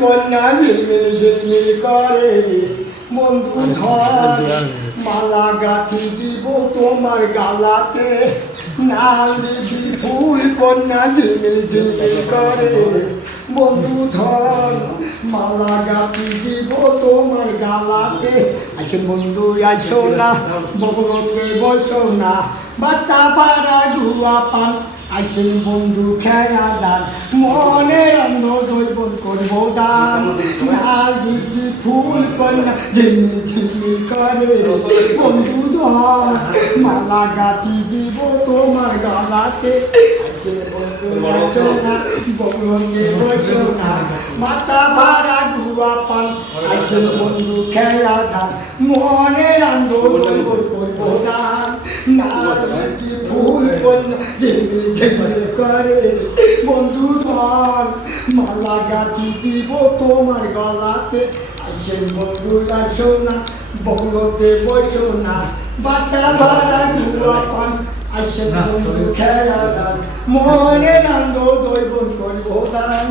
কন্যা ঝিলমিল ঝিলমিল করে বন্ধু ধর মালা গাঁথি দিব তোমার গালাতে নাল দিবি ফুল কন্যা ঝিলমিল ঝিলমিল করে বন্ধু ধর মালা গাঁথি দিব তোমার গালাতে আসে বন্ধু আইসো না বগলকে বসো না বার্তা পাড়া ধুয়া পান আসেন বন্ধু খেয়া দান মনের অন্ধ দৈবন করব দান লাল দিদি ফুল কন্যা ঝিলমিল ঝিলমিল করে বন্ধু ধর মালা গাঁথি দিব তোমার গলাতে আসেন বন্ধু আইসো না বগলকে বসো না মাথা ভাড়া ধুয়া পান আসেন বন্ধু খেয়া দান মনের অন্ধ দৈবন করব দান লাল দিদি ফুল কন্যা ঝিলমিল ঝিলমিল করে বন্ধু ধর মালা গাঁথি দিব তোমার গলাতে আসেন বন্ধু আসো না বগলতে বসো না বাটা ভাড়া ধুয়া পান আসেন বন্ধু খেয়া দান মনের আনন্দ দৈবন করব দান